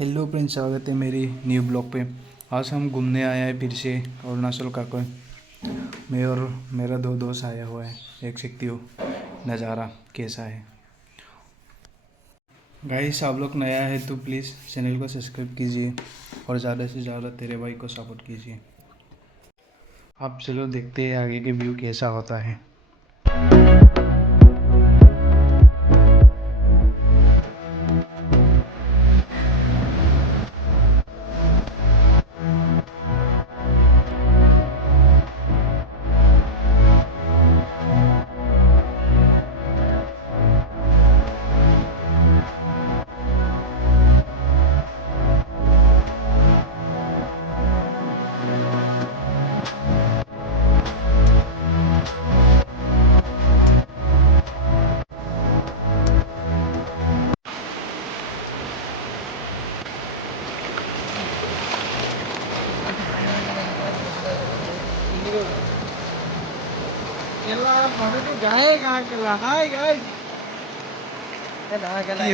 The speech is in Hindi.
हेलो फ्रेंड्स, स्वागत है मेरी न्यू ब्लॉग पे। आज हम घूमने आए हैं फिर से अरुणाचल का कोई। मैं और मेरा दो दोस्त आया हुआ है। देख सकती हो नज़ारा कैसा है। गाइस, आप लोग नया है तो प्लीज़ चैनल को सब्सक्राइब कीजिए और ज़्यादा से ज़्यादा तेरे भाई को सपोर्ट कीजिए। आप चलो देखते हैं आगे के व्यू कैसा होता है। केला माने तो जाए कहाँ केला हाय गाइस केला केला